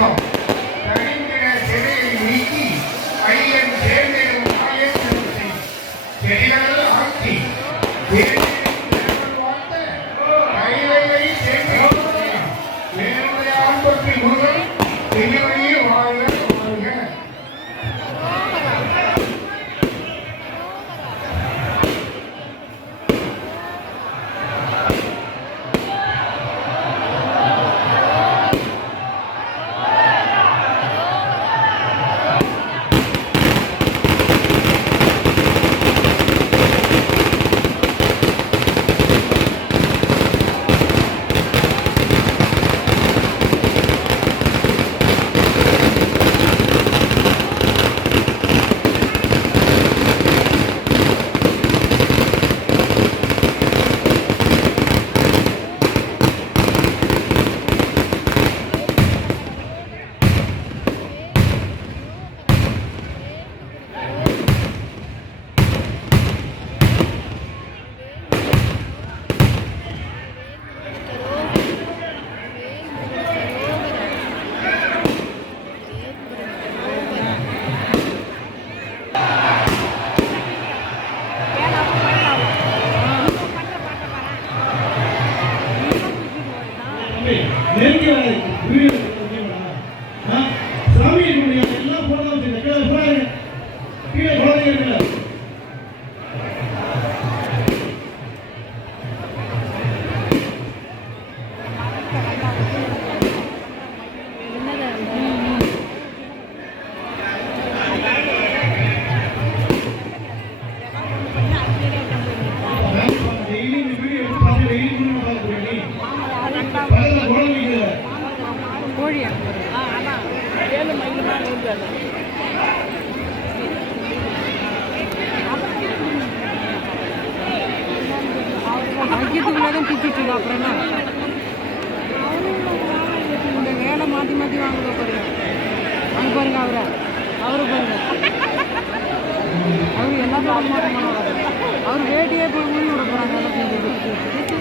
குடும்பம் தனிந்திட சிறையை நீக்கி ஐயன் சேர்ந்திடும் மாயன் செடிகள் ஆக்கி ஐக்கியத்துக்குள்ளதான் பிச்சுட்டு அப்புறம் இந்த வேலை மாற்றி மாற்றி வாங்க பாருங்க. அங்கே பாருங்க அவரு பாருங்க அவர் எல்லாத்தோட மாற்றம் அவர் வேட்டியே போய் ஊறி விட போகிறாங்க.